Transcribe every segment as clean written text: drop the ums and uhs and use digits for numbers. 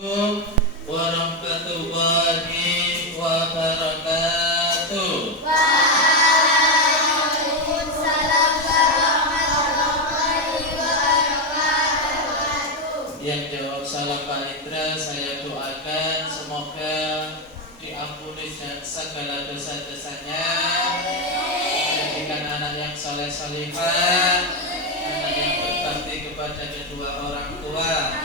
warahmatullahi wabarakatuh. Waalaikumsalam warahmatullahi wabarakatuh. Yang jawab salam Pak Indra, saya doakan semoga diampuni segala dosa-dosanya, jadikan anak yang soleh-solehah, anak yang berbakti kepada kedua orang tua,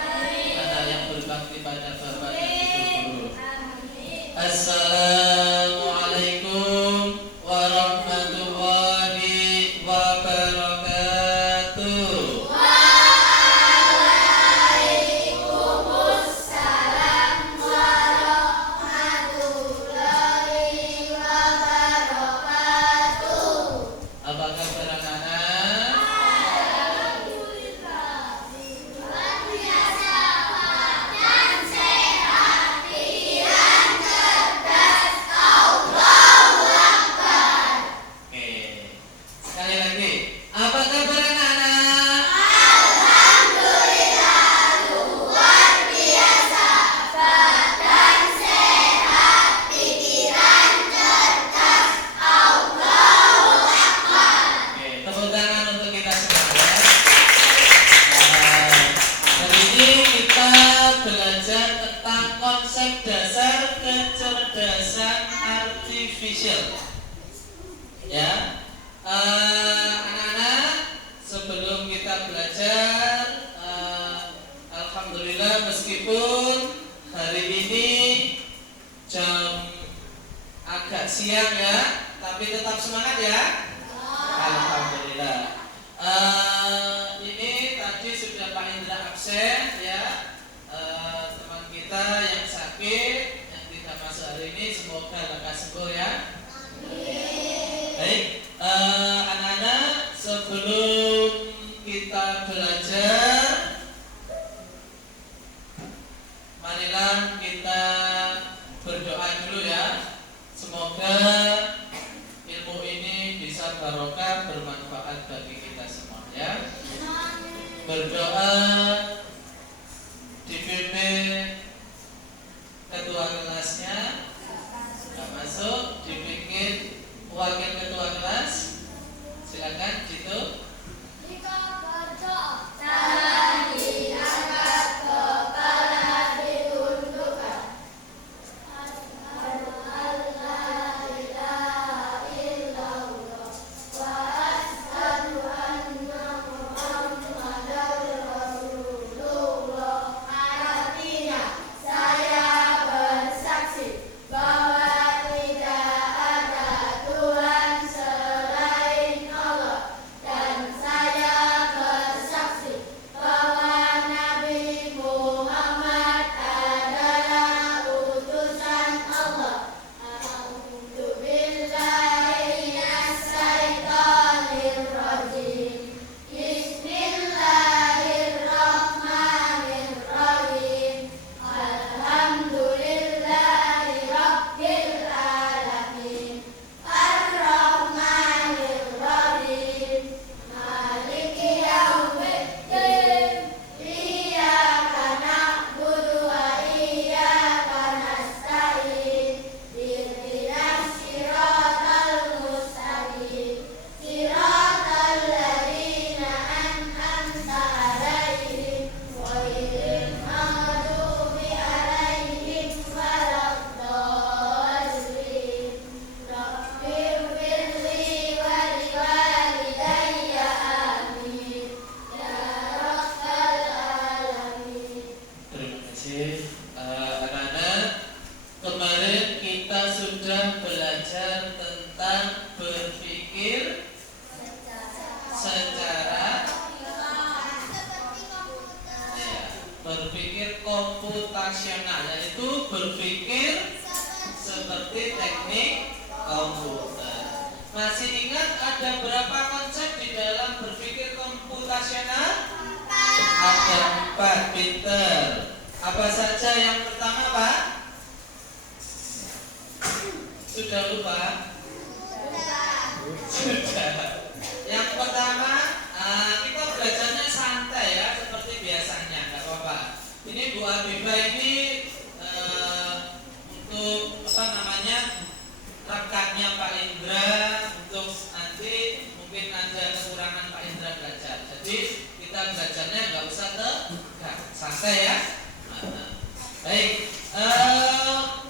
anak yang berbakti pada bapak dan ibu guru. Assalamualaikum warahmatullahi wabarakatuh. Waalaikumsalam warahmatullahi wabarakatuh. Apa kabar anak-anak? Alhamdulillah. Luar biasa, Pak. Dan sehat, pikiran cerdas, Allahu Akbar. Oke. Sekali lagi. Apa kabar anak-anak? Alhamdulillah, luar biasa, badan sehat, pikiran cerdas, Allahu Akbar. Oke, tepuk tangan untuk kita semua ya. Hari ini kita belajar tentang konsep dasar kecerdasan artifisial. Ya, anak-anak, sebelum kita belajar, alhamdulillah meskipun hari ini jam agak siang ya, tapi tetap semangat ya. Alhamdulillah. Ini tadi sudah Pak Indra absen ya. Teman kita yang sakit, yang tidak masuk hari ini, semoga lekas sembuh ya. Baik, anak-anak, sebelum kita belajar, marilah kita berdoa dulu ya. Semoga ilmu ini bisa barokah, bermanfaat bagi kita semua ya. Berdoa dipimpin ketua kelasnya, nggak masuk, dibikin wakil ketua kelas. Silakan Cito. Jika berdoa tangan diangkat, kepala ditundukkan. Asyhadu an la ilaha illallah wa asyhadu anna Muhammadar Rasulullah. Artinya, saya bersaksi bahwa tidak ada Tuhan selain Allah, dan saya bersaksi bahwa Nabi Muhammad adalah utusan Allah. A'udzu billahi minasyaitonir rajim. Bismillahirrahmanirrahim. Alhamdulillahi rabbil alamin. Ar-Rahmanir-Rahim. Maliki yaumiddin. Iyyaka na'budu wa iyyaka nasta'in. Ihdinas siratal mustaqim. Siratal ladzina an'amta 'alaihim ghairil maghdubi 'alaihim waladdallin. Rabbighfirli wa liwalidayya amin. Ya Rabbal alamin. Terima kasih anak-anak. Kemarin kita sudah belajar tentang berpikir secara ya, berpikir komputasional, yaitu berpikir seperti teknik komputer. Masih ingat ada berapa konsep di dalam berpikir komputasional? Ada 4, pinter. Apa saja yang pertama, Pak? Sudah lupa? Sudah. Yang pertama, kita belajarnya santai ya, seperti biasanya, nggak apa-apa. Ini Bu Habibah ini untuk apa namanya rekatnya Pak Indra untuk nanti mungkin ada kekurangan Pak Indra belajar. Jadi kita belajarnya nggak usah tegak, santai ya. Baik,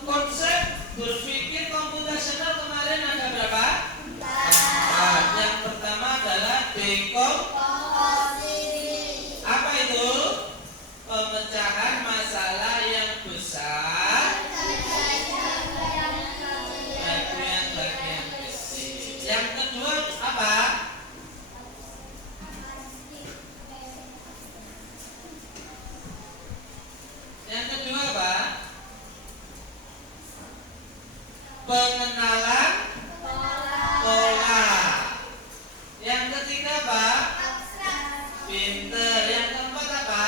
konsep berpikir komputasional kemarin ada berapa? Yang pertama adalah Komposisi. apa itu? Pemecahan masalah yang besar bagian-bagian kecil. Yang kedua apa? Yang kedua apa? Pengenalan pola. Yang ketiga apa? Pinter. Yang keempat apa?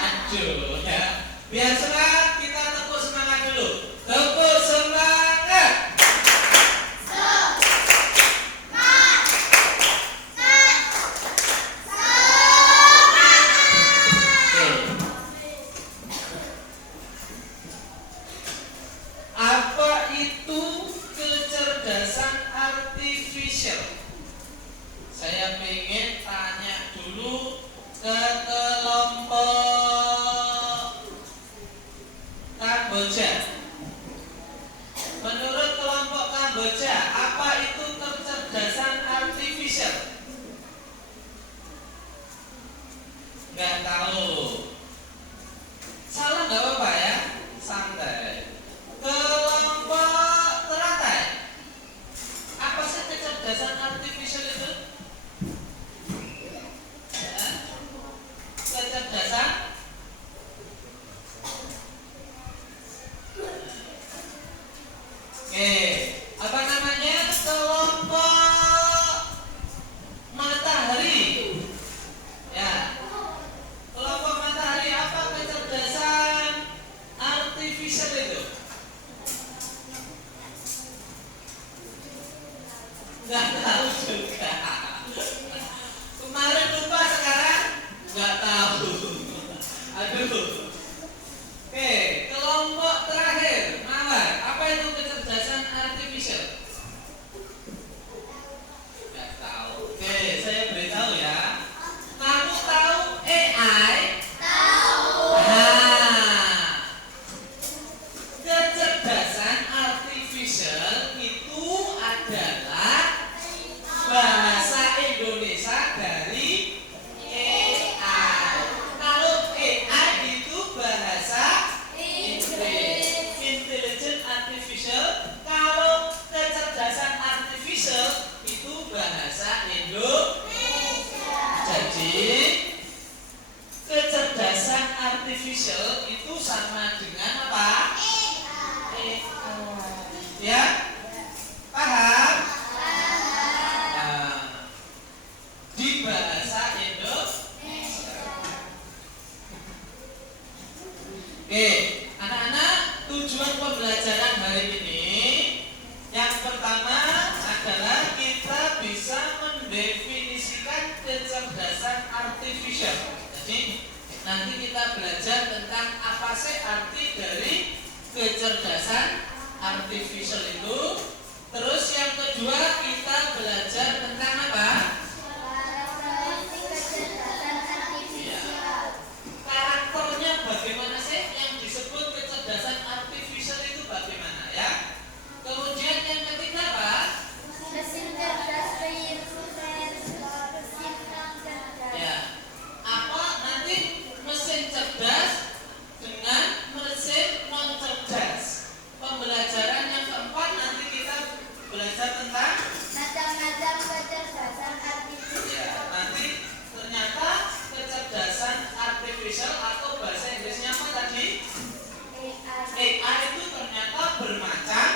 Aduh ya. Biar semangat kita tepuk semangat dulu. Tepuk semangat. Apa itu kecerdasan artifisial? Saya pengen tanya dulu ke kelompok Kamboja. Menurut kelompok Kamboja, apa itu kecerdasan artifisial? Nggak tahu. Salah nggak apa-apa ya, santai. Kelompok teratai, apa sih kecerdasan artifisial itu? Ya, kecerdasan apa namanya? Kelompok matahari. Ya, kelompok matahari apa kecerdasan artifisial itu? Nggak tahu juga. Kemarin lupa, sekarang nggak tahu. Aduh. Oke, kelompok terakhir, Mawar. Apa itu kecerdasan artifisial? Nggak tahu. Oke, saya beritahu ya. Kamu tahu AI? Kecerdasan artifisial itu adalah bahasa Indonesia dari AI. Kalau AI itu bahasa Intelligent Artificial. Kalau kecerdasan artifisial itu bahasa Indonesia. Jadi kecerdasan artifisial itu sama dengan apa? AI. Ya? Paham? Di bahasa Indonesia. Oke, anak-anak, tujuan pembelajaran hari ini yang pertama adalah kita bisa mendefinisikan kecerdasan artifisial. Jadi nanti kita belajar tentang apa sih arti dari kecerdasan artifisial itu. Terus yang kedua kita belajar tentang apa? Karakternya bagaimana sih yang disebut kecerdasan artifisial itu bagaimana ya? Kemudian yang ketiga apa? Mesin cerdas versus mesin non cerdas. Ya. Apa nanti mesin cerdas dengan mesin non cerdas. Pembelajaran yang keempat nanti kita belajar tentang Macam-macam kecerdasan artifisial. ya, nanti ternyata kecerdasan artifisial atau bahasa Inggrisnya apa tadi? AI itu ternyata bermacam.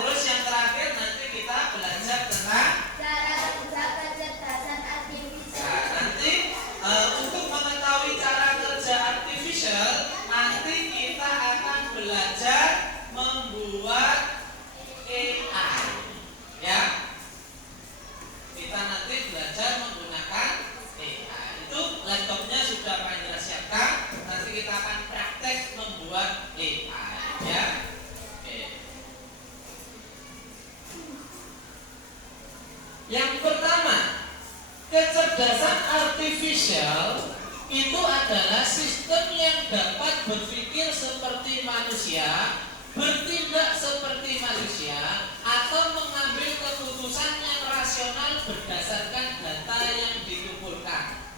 Terus yang terakhir nanti kita belajar tentang Cara kerja kecerdasan artifisial. nah, nanti untuk mengetahui cara kerja artifisial nanti kita akan belajar membuat AI ya. Kita nanti belajar menggunakan Yang pertama, kecerdasan artifisial itu adalah sistem yang dapat berpikir seperti manusia, bertindak seperti manusia, atau mengambil keputusan yang rasional berdasarkan data yang dikumpulkan.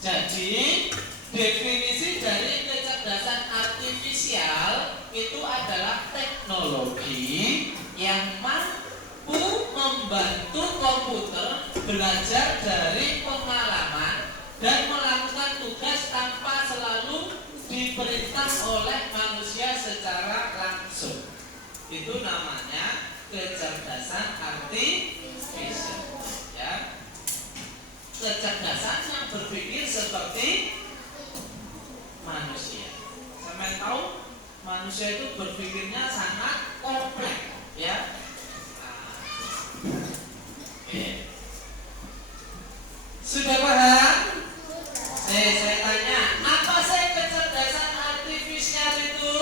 Jadi, definisi dari kecerdasan artifisial itu adalah teknologi yang mampu membantu komputer belajar dari pengalaman dan melakukan tugas tanpa selalu diperintah oleh manusia secara langsung. Itu namanya kecerdasan artifisial, ya. Kecerdasan yang berpikir seperti manusia. Sampai tahu manusia itu berpikirnya sangat kompleks, ya. Oke. Sudah paham? Saya tanya, apa sih kecerdasan artifisial itu?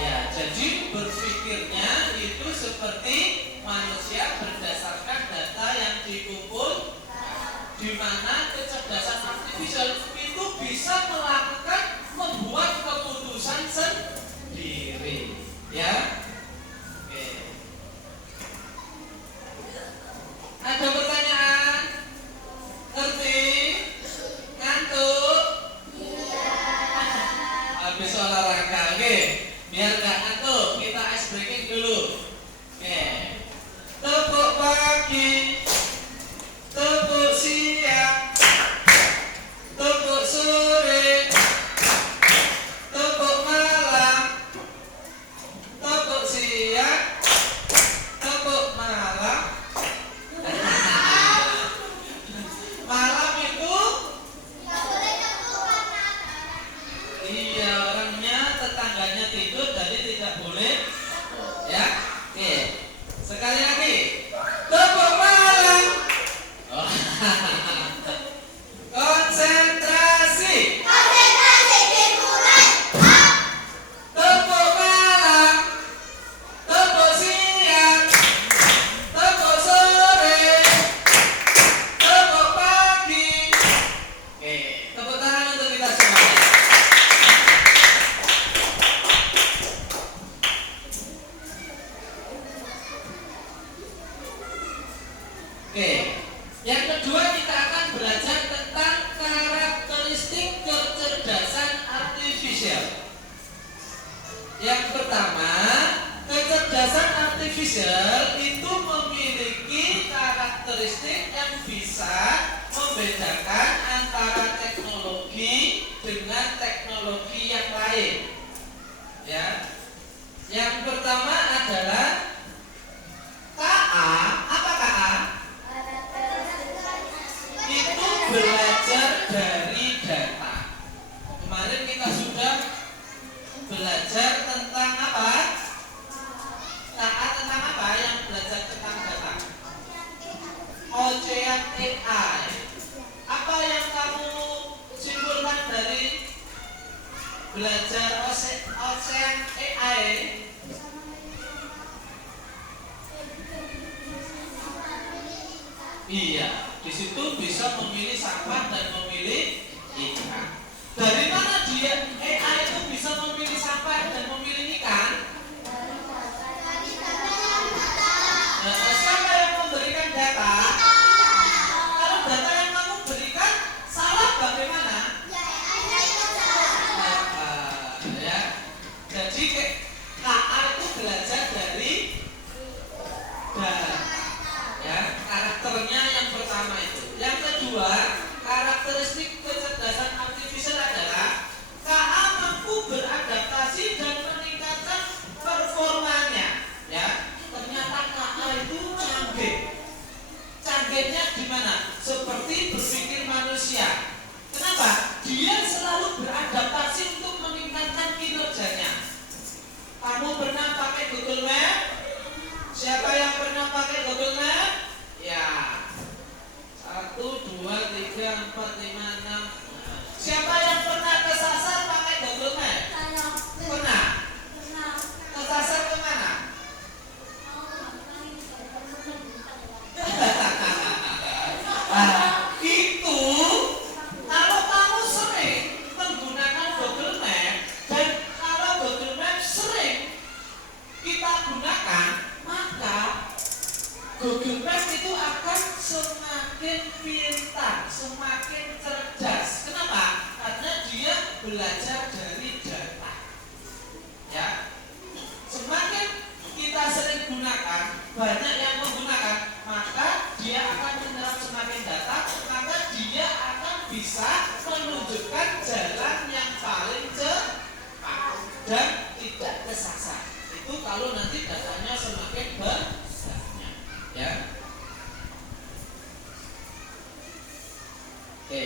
Ya, jadi berpikirnya itu seperti manusia berdasarkan data yang dikumpul, di mana kecerdasan artifisial itu bisa membuat keputusan sendiri, ya. Oke. Ada pertanyaan? Ngerti? Ngantuk? Habis olahraga, oke. Biar gak ngantuk, kita ice breaking dulu. Oke. Tepuk pagi, tepuk siang, tepuk sore, tepuk malam, tepuk siang, tepuk malam. Malam itu iya, orangnya tetangganya tidur jadi tidak boleh, ya. Oke. Sekali lagi. Tepuk malam. Oh. Konsentrasi. Tepuk malam. Tepuk siang. Tepuk sore. Tepuk pagi. Oke, tepuk tangan untuk kita semuanya. Oke, yang kedua kita akan belajar tentang karakteristik kecerdasan artifisial. Yang pertama, kecerdasan artifisial itu memiliki karakteristik yang bisa membedakan antara teknologi dengan teknologi yang lain. Ya. Yang pertama adalah KA. Apa KA? Itu belajar dari data. Kemarin kita sudah belajar tentang apa? KA tentang apa? Yang belajar tentang data. Ocean AI. Apa yang kamu simpulkan dari belajar Ocean AI? Iya, di situ bisa memilih sampah dan memilih ikan. Dari mana dia AI itu bisa memilih sampah dan memilih ikan? Siapa yang memberikan data? Kalau data yang kamu berikan salah bagaimana? Ya. Jadi KA itu belajar dari data. Ya, karakternya yang pertama itu. Yang kedua, karakteristik kecerdasan artifisial adalah KA Google Maps itu akan semakin pintar, semakin cerdas. Kenapa? Karena dia belajar dari data. Ya, semakin kita sering gunakan, banyak yang menggunakan, maka dia akan menyerap semakin data, maka dia akan bisa menunjukkan jalan yang paling cepat dan tidak kesasar. Itu kalau nanti datanya semakin banyak, ya. Oke.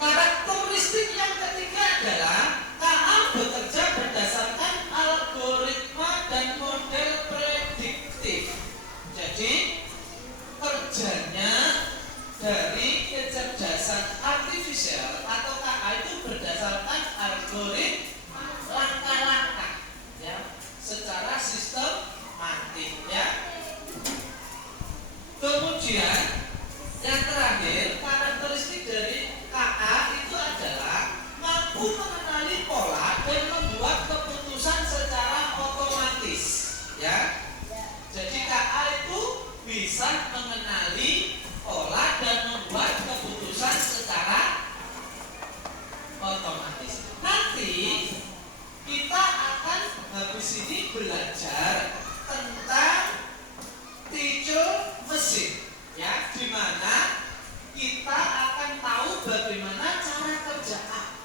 Karakteristik yang ketiga adalah KA bekerja berdasarkan algoritma dan model prediktif. Jadi kerjanya dari kecerdasan artifisial atau KA itu berdasarkan algoritma langkah-langkah, ya, secara sistematik, ya. Kemudian yang terakhir, karakteristik dari KA itu adalah mampu mengenali pola dan membuat keputusan secara otomatis, ya. Jadi KA itu bisa mengenali pola dan membuat keputusan secara otomatis. Nanti kita akan habis ini belajar tentang teacher mesin, ya, di mana kita akan tahu bagaimana cara kerja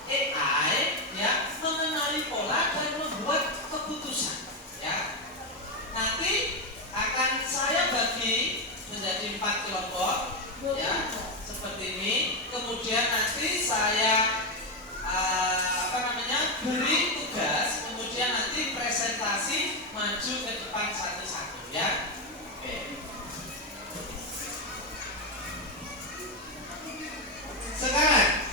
AI, ya, mengenali pola dan membuat keputusan, ya. Nanti akan saya bagi menjadi 4 kelompok, ya, seperti ini. Kemudian nanti saya beri tugas, kemudian nanti presentasi maju ke depan satu-satu, ya. Oke. Sekarang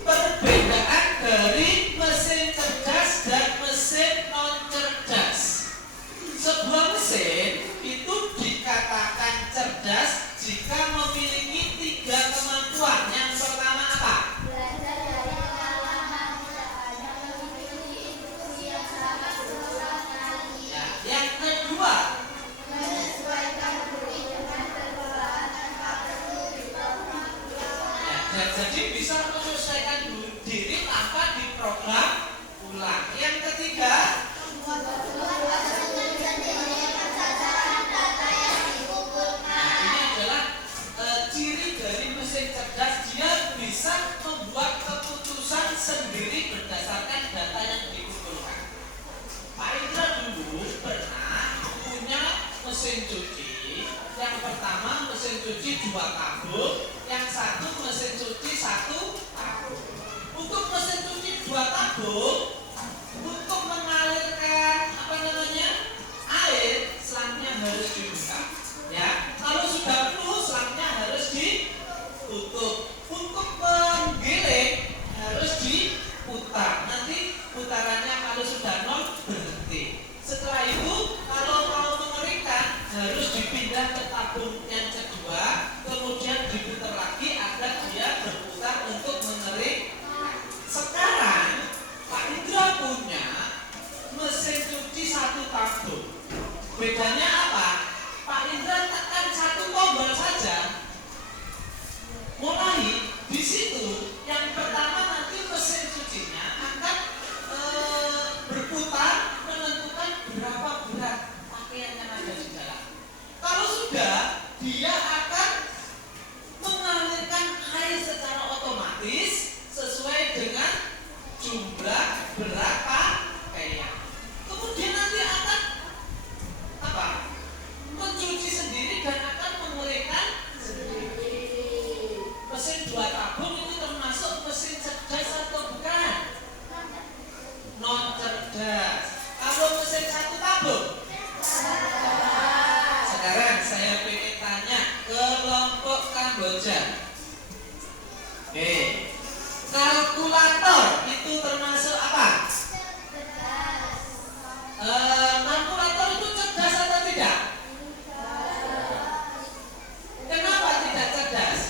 perbedaan dari mesin cerdas dan mesin non cerdas. Sebuah mesin itu dikatakan cerdas jika memiliki 3 kemampuan. Yang pertama apa? Belajar dari pengalaman, tidak memiliki instruksi yang sama berulang kali. Ya. Yang kedua, Menyesuaikan diri dengan perubahan tanpa perlu diprogram ulang. ya, jadi bisa menyesuaikan diri tanpa diprogram ulang. Yang ketiga, Membuat sendiri berdasarkan data yang dikumpulkan. ini adalah ciri dari mesin cerdas. Dia bisa membuat keputusan sendiri berdasarkan data yang dikumpulkan. Pak Indra dulu pernah punya mesin cuci. Yang pertama mesin cuci 2 tabung, yang satu mesin cuci 1 tabung. Untuk mesin cuci 2 tabung, untuk mengalirkan air, selangnya harus dibuka, ya. Kalau sudah penuh, selangnya harus ditutup. Untuk menggiling harus diputar. Nanti putarannya kalau sudah 0 berhenti. Setelah itu kalau mau mengeringkan harus dipindah ke tabung yang kedua, kemudian diputar lagi agar dia berputar untuk mengering. Sekarang Pak Indra punya mesin cuci 1 tabung. Bedanya apa? Pak Indra tekan 1 tombol saja, mulai di situ yang pertama nanti mesin cucinya akan berputar menentukan berapa berat pakaian yang ada di dalam. Kalau sudah, dia akan mengalirkan air secara otomatis sesuai dengan jumlah berat pakaian. Kemudian nanti akan mencuci sendiri dan akan mengeringkan sendiri. Mesin 2 tabung itu termasuk mesin cerdas atau bukan? Non cerdas. Kalau mesin 1 tabung? Sekarang saya ingin tanya kelompok Kamboja. Oke. Kalkulator itu termasuk apa? Kalkulator itu cerdas atau tidak? Kenapa tidak cerdas?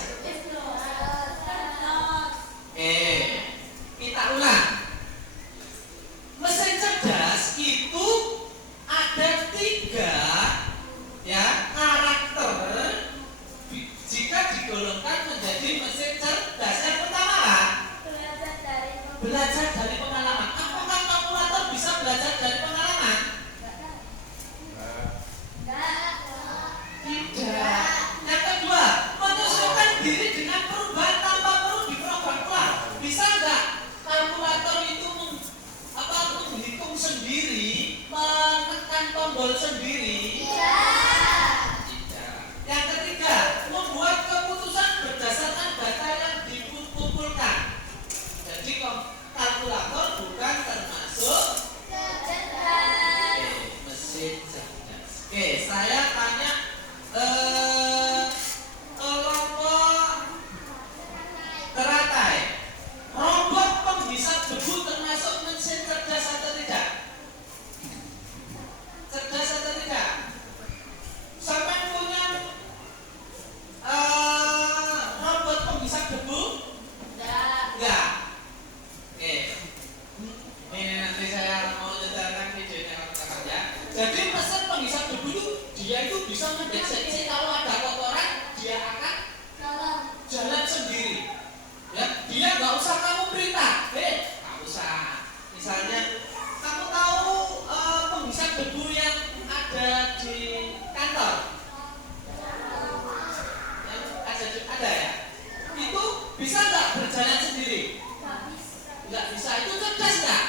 Kita ulang. Mesin cerdas itu ada 3, ya, dia itu bisa mendeteksi kalau ada kotoran, dia akan jalan sendiri. Ya, dia nggak usah kamu perintah. Nggak usah. Misalnya, kamu tahu penghisap debu yang ada di kantor? Yang ada ya? Itu bisa nggak berjalan sendiri? Nggak bisa. Itu cerdas nggak?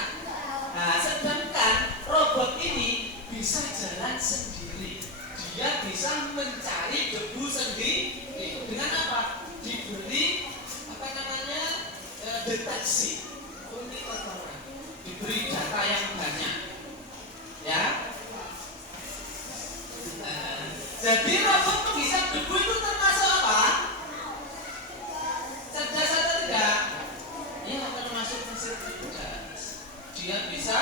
Nah, sedangkan robot ini bisa jalan sendiri. Dia bisa mencari debu sendiri. Dengan apa? Diberi apa namanya deteksi unit kotoran. Diberi data yang banyak. Ya. Jadi robot penghisap debu itu termasuk apa? Cerdas atau tidak? Ya, termasuk cerdas. Dia bisa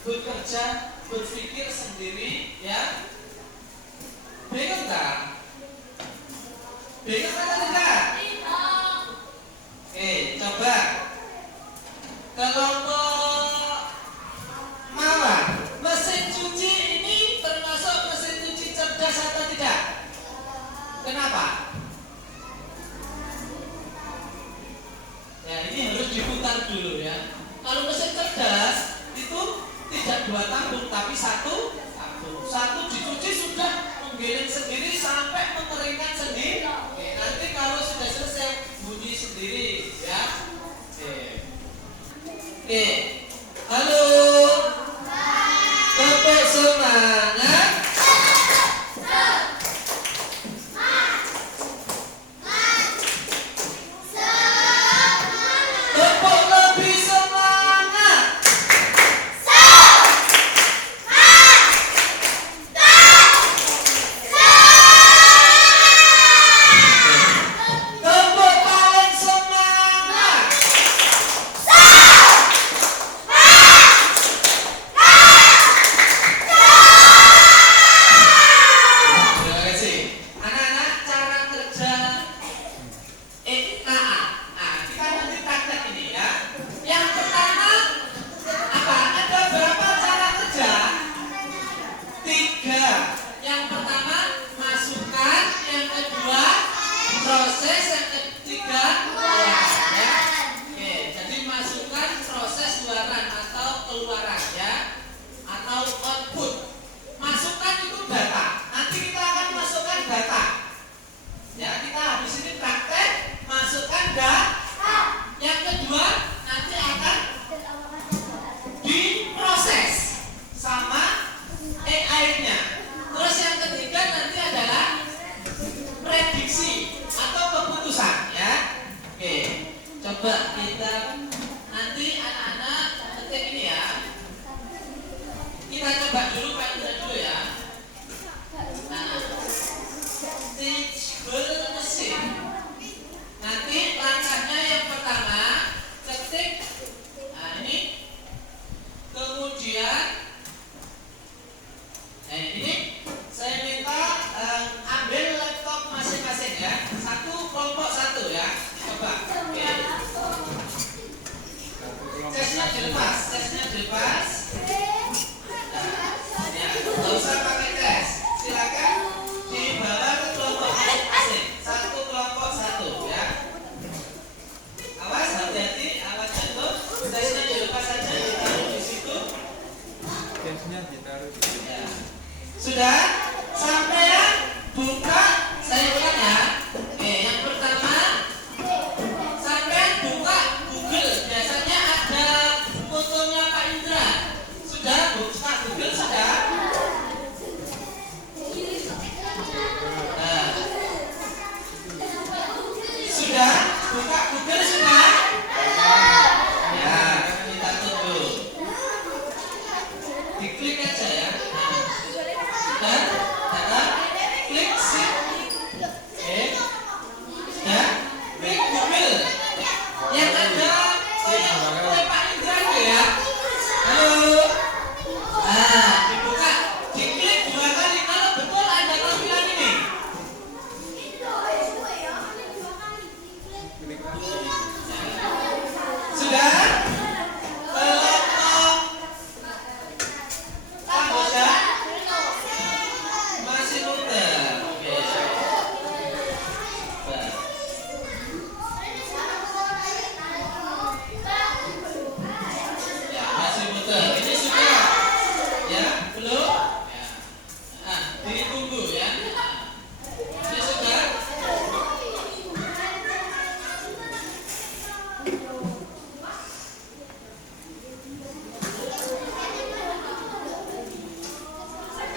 bekerja, berpikir sendiri, ya. Bingung nggak? Bingung atau tidak? Coba kelompok Mawar, mesin cuci ini termasuk mesin cuci cerdas atau tidak? Kenapa? Ya, ini harus diputar dulu ya. Kalau mesin cerdas itu tidak 2 tabung tapi 1 tabung. 1 dicuci sudah menggiling sendiri sampai mengeringkan sendiri. Nanti kalau sudah selesai bunyi sendiri ya. Halo. Tepuk semangat. Tepuk lebih semangat. Tepuk paling semangat.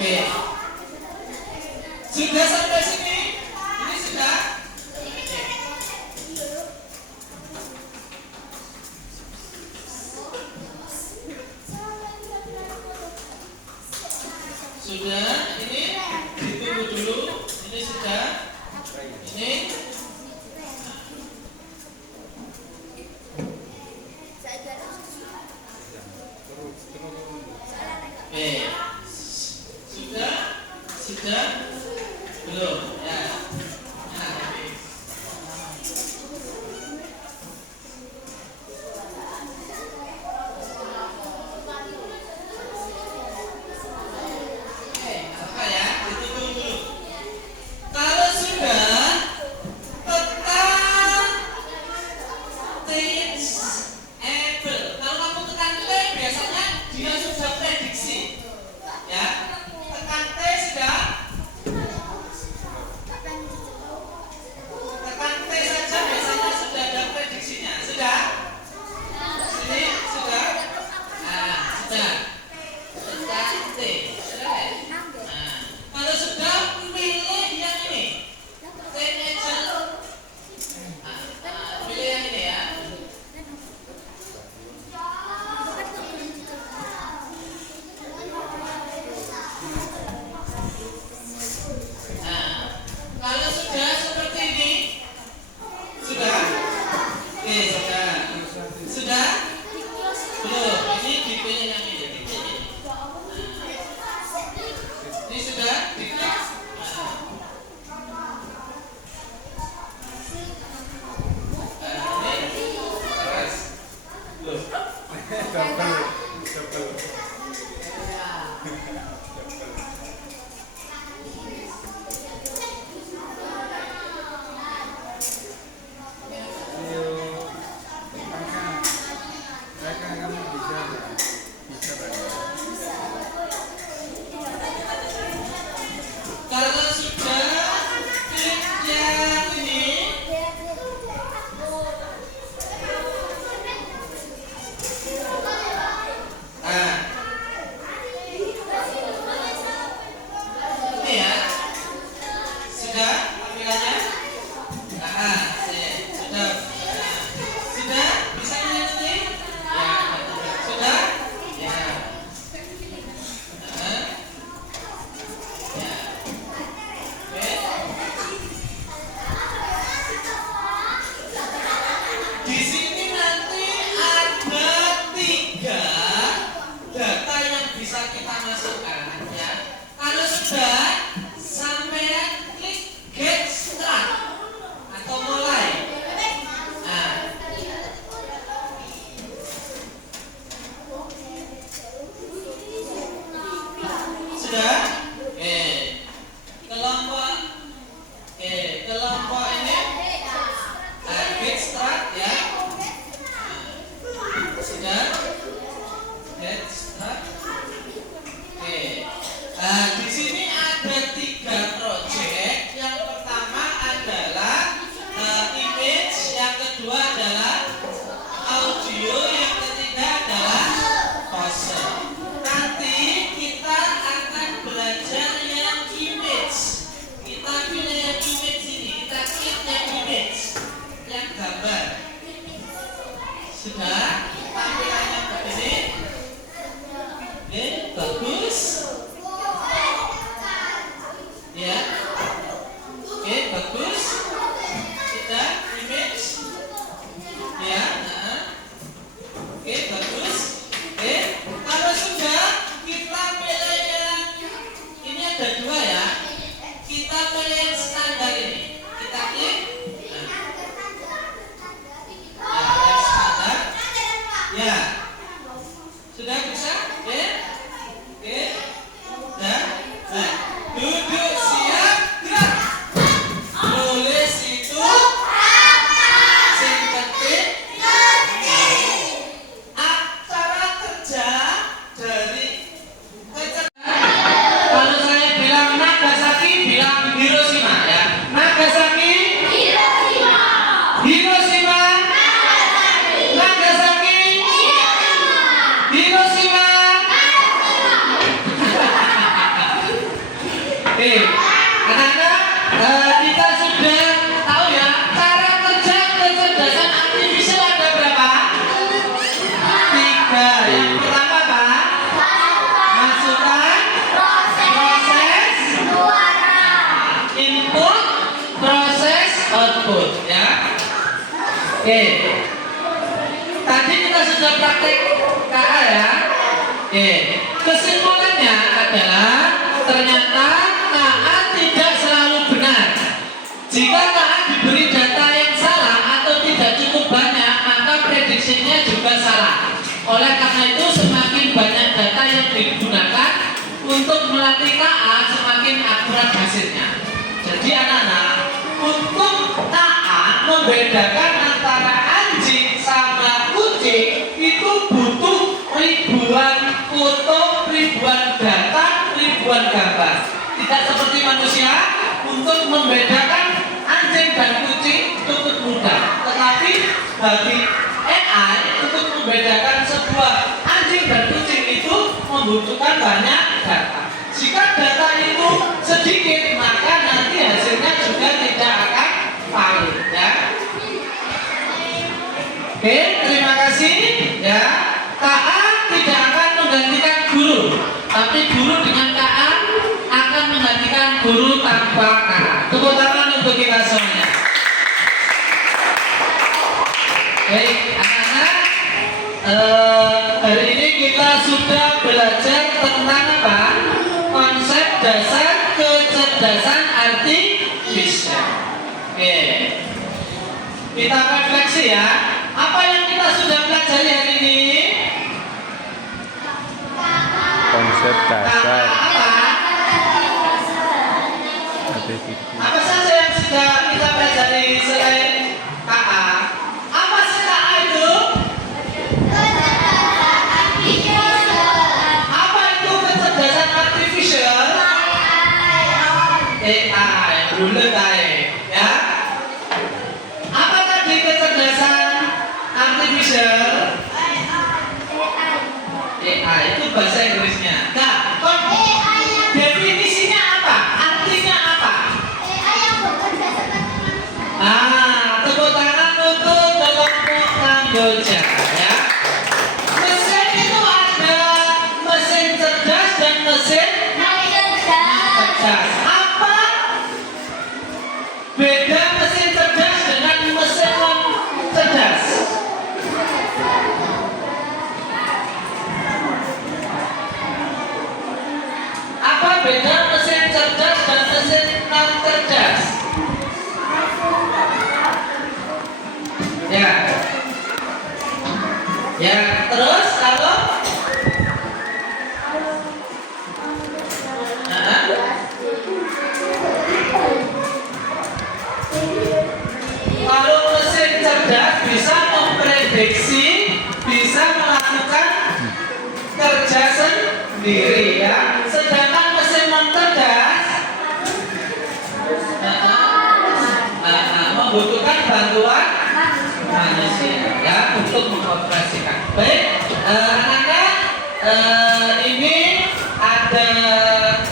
Oke. Sudah sampai sini? Ini sudah? Sudah, ini ditunggu dulu. Ini sudah. Ini oke. Sudah? Sudah? Belum? Ya. Nah, ini. Oke, apa ya? Ditunggu dulu. Kalau sudah, tekan teach able. Kalau kamu tekan T, biasanya dia sudah prediksi. Ya, tekan T sudah. Tekan T saja biasanya sudah ada prediksinya. Sudah? Sini sudah. Nah, sudah. Tekan T. Sudah ya? Nah, kalau sudah pilih yang ini. Teenager. Pilih yang ini ya. Nah, kalau sudah seperti ini, sudah? Oke, sudah. Sudah? Belum. Ini dipilih yang ini. Dipilih. Ini sudah? Diklik. Ini. Terus. Belum. Kalau sudah, klik yang ini. Nah, ini ya. Sudah tampilannya? Nah, sudah. Nah, sudah? Bisa mengerti? Ya, sudah? Ya. Nah, ya. Oke. Di sini nanti ada 3 data yang bisa kita masukkan ya. Kalau sudah sampai klik get start atau mulai. Nah, sudah? Kelompok ini get start ya. Sudah? Get start. Oke. Di sini ada 3 project. Yang pertama adalah image, yang kedua adalah audio, yang ketiga adalah pose. Nanti kita akan belajar yang image. Kita pilih yang image ini. Kita klik yang image, yang gambar. Sudah? Tampilannya begini. Oke, bagus. Ya. Oke, bagus. Sudah, image. Ya, nah. Oke, bagus. Oke, kalau sudah, kita pilih yang ini ada 2 ya. Kita pilih yang standar ini. Kita klik. Nah. Ya, yang standar. Ya. Sudah bisa? Oke. Oke. Sudah. Nah, duduk siap gerak. Tulis itu sing penting acara kerja dari kalau saya bilang Nagasaki bilang Hiroshima ya. Oke, anak-anak, kita sudah tahu ya cara kerja kecerdasan artifisial ada berapa? 3. Yang pertama apa? Masukkan proses input, proses output, ya. Oke. Tadi kita sudah praktek KA ya. Oke. Kesimpulannya adalah ternyata KA tidak selalu benar. Jika KA diberi data yang salah atau tidak cukup banyak, maka prediksinya juga salah. Oleh karena itu semakin banyak data yang digunakan untuk melatih KA, semakin akurat hasilnya. Jadi anak-anak, untuk KA membedakan antara anjing sama kucing itu butuh ribuan foto, ribuan data, ribuan gambar. Tidak seperti manusia, untuk membedakan anjing dan kucing cukup mudah. Tetapi bagi AI untuk membedakan sebuah anjing dan kucing itu membutuhkan banyak data. Jika data itu sedikit, maka nanti hasilnya juga tidak akan valid, ya. Oke, terima kasih, ya. KA tidak akan menggantikan guru, tapi guru dengan KA akan menggantikan guru tanpa KA. Tepuk tangan untuk kita semuanya. Baik, anak-anak, hari ini kita sudah belajar tentang apa? Konsep dasar kecerdasan artifisial. Oke, kita refleksi ya. Apa yang kita sudah pelajari hari ini? Konsep dasar Apa saja yang sudah kita pelajari selain KA? Apa sih KA itu? Apa itu kecerdasan artifisial? AI, bulat ya. Apa tadi kecerdasan artifisial? AI itu bahasa Inggrisnya. Nah, definisinya apa? Artinya apa? Tepuk tangan untuk kelompok Kamboja, ya. Mesin itu ada mesin cerdas dan mesin cerdas. Apa beda mesin cerdas dengan mesin non cerdas? Apa beda mesin cerdas dan mesin non cerdas? Ya. Ya, terus kalau kalau mesin cerdas bisa memprediksi, bisa melakukan kerja sendiri, ya. Sedangkan mesin non cerdas membutuhkan bantuan manusia, ya, untuk mengoperasikan. Baik, anak-anak, ini ada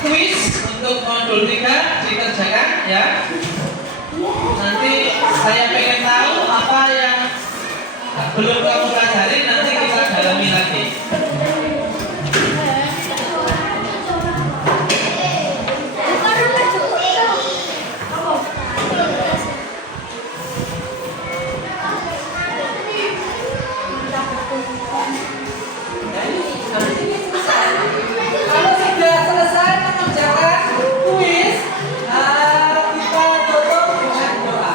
kuis untuk modul 3 dikerjakan, ya. Nanti saya pengen tahu apa yang belum kamu pelajari, nanti kita dalami lagi. Kalau sudah selesai mengerjakan kuis, kita tutup dengan doa.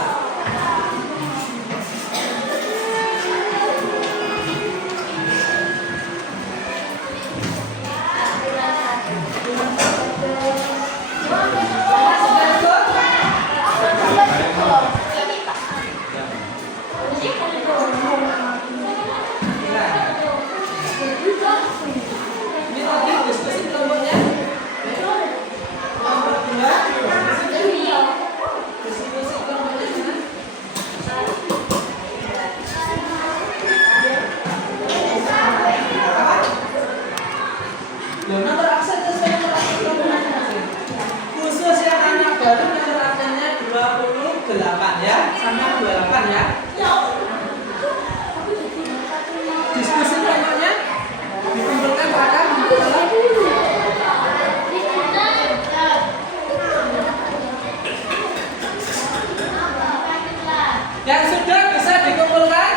dikumpulkan ya. Diskusi kelompoknya dikumpulkan pada yang sudah bisa dikumpulkan.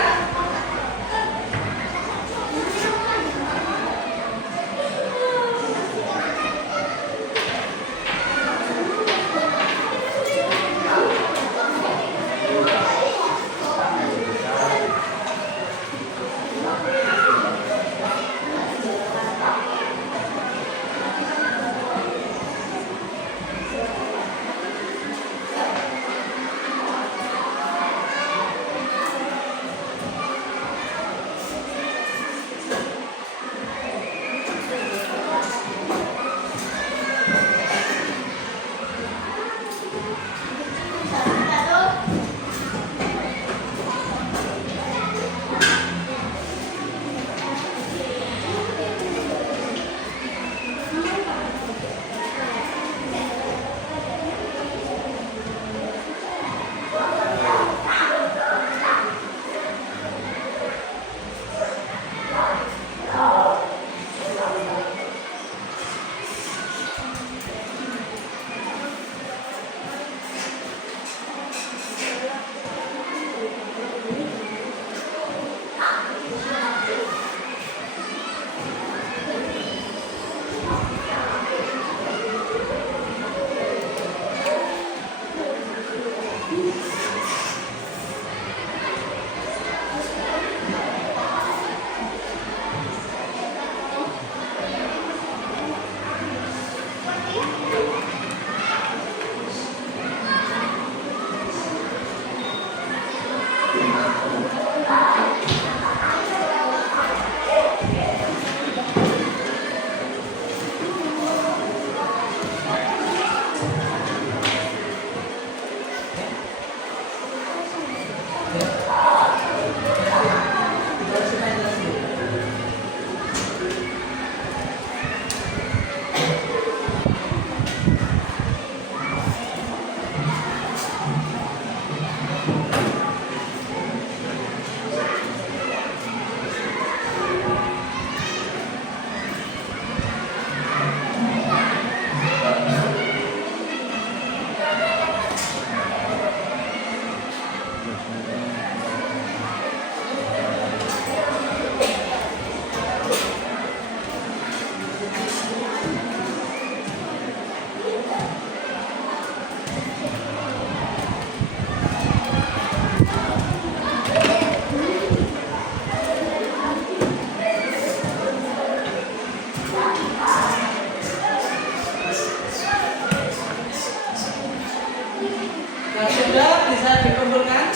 Yang sudah bisa dikumpulkan.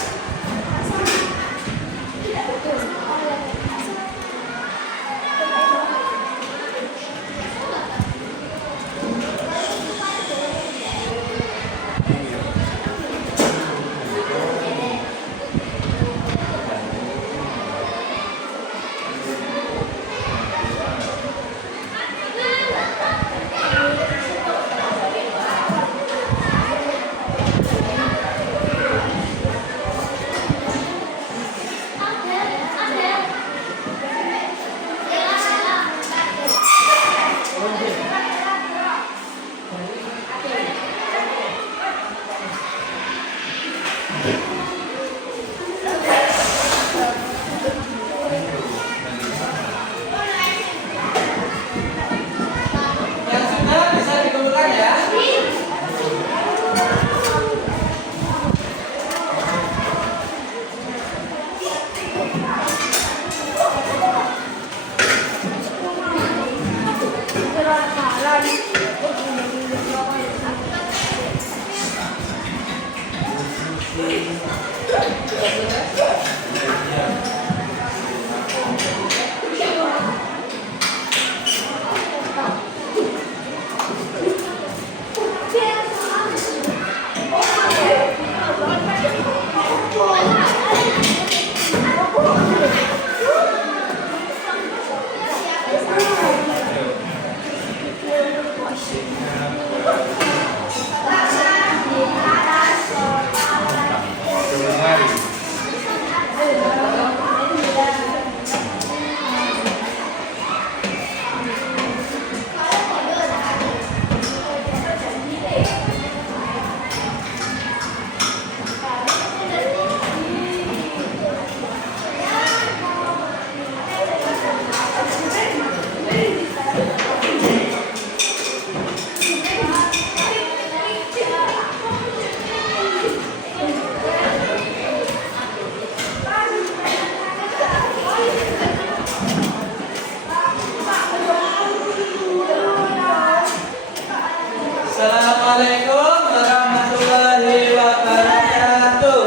Assalamualaikum warahmatullahi wabarakatuh.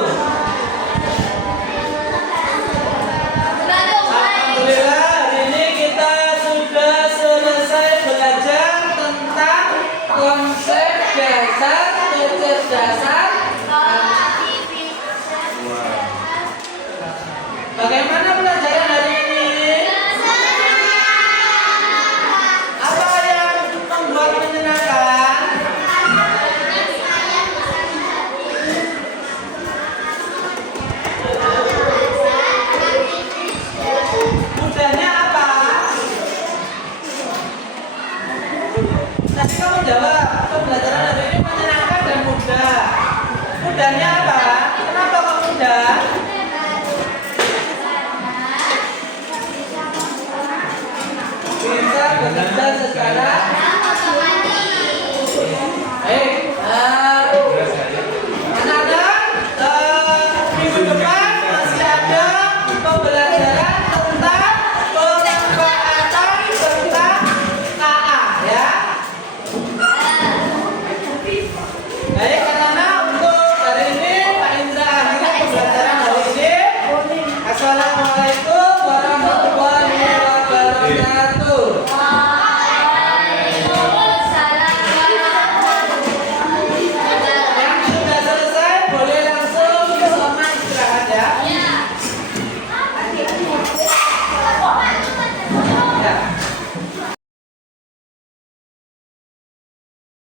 Alhamdulillah, hari ini kita sudah selesai belajar tentang konsep dasar kecerdasan. Bagaimana